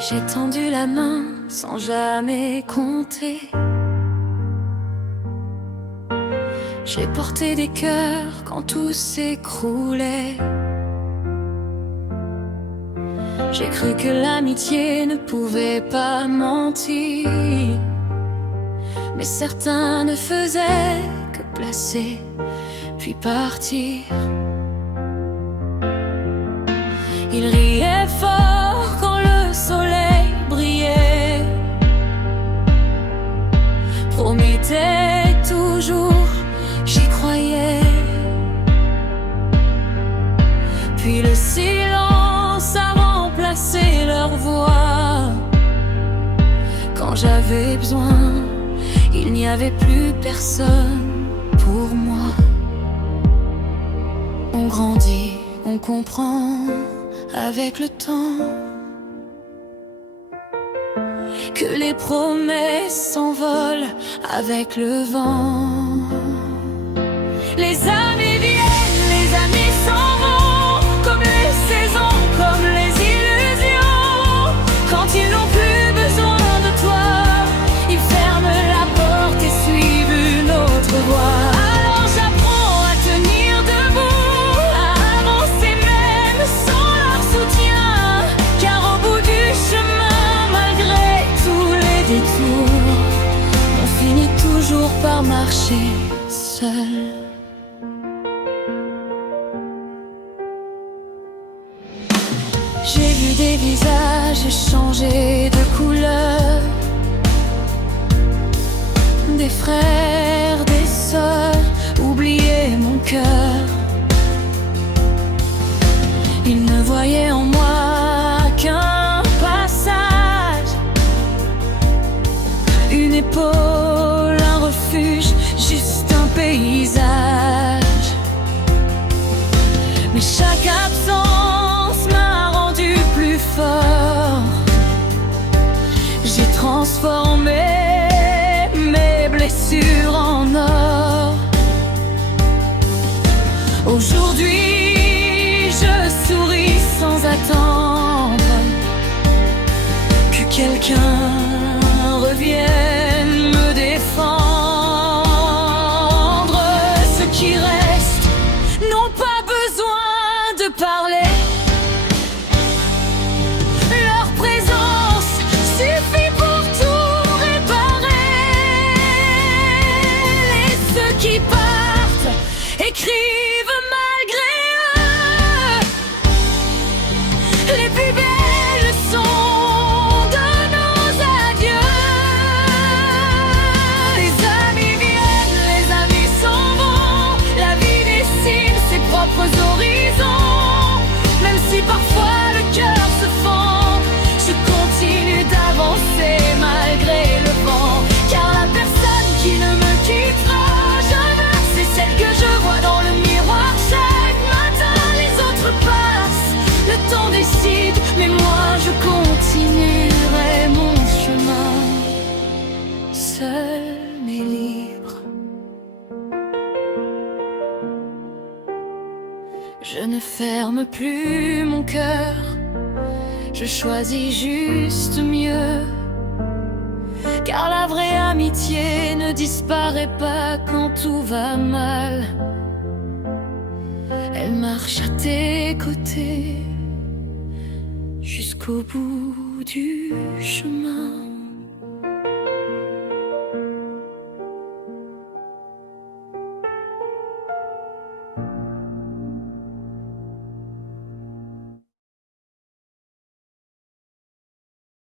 J'ai tendu la main sans jamais compter. J'ai porté des cœurs quand tout s'écroulait. J'ai cru que l'amitié ne pouvait pas mentir, mais certains ne faisaient que placer puis partir. Ils riaient fort quand le soleil brillait, promettaient toujours, j'y croyais. Puis le silence a remplacé leur voix. Quand j'avais besoin, il n'y avait plus personne pour moi. On grandit, on comprend avec le temps que les promesses s'envolent avec le vent. Les amis viennent, les amis s'en vont, comme les saisons, comme les illusions. Quand ils n'ont plus besoin de toi, ils ferment la porte et suivent une autre voie. Alors j'apprends à tenir debout, à avancer même sans leur soutien, car au bout du chemin, malgré tous les détours, on finit toujours par marcher seul. J'ai vu des visages changer de couleur, des frères, des sœurs, oublier mon cœur. Ils ne voyaient en moi qu'un passage, une épaule, un refuge, juste un paysage. Mais chaque absence m'a rendu plus fort. J'ai transformé mes blessures en or. Aujourd'hui, je souris sans attendre que quelqu'un revienne me défendre. Ceux qui restent n'ont pas besoin de parler. Leur présence suffit pour tout réparer. Et ceux qui partent écrivent malgré eux les plus belles leçons de nos adieux. Les amis viennent, les amis s'en vont. La vie dessine ses propres horizons. Même si parfois le cœur se fend, je continue d'avancer malgré le vent. Car la personne qui ne me quittera jamais, c'est celle que je vois dans le miroir chaque matin. Les autres passent, le temps décide, mais moi je continuerai mon chemin, seul mais libre. Je ne ferme plus mon cœur, je choisis juste mieux. Car la vraie amitié ne disparaît pas quand tout va mal. Elle marche à tes côtés jusqu'au bout du chemin.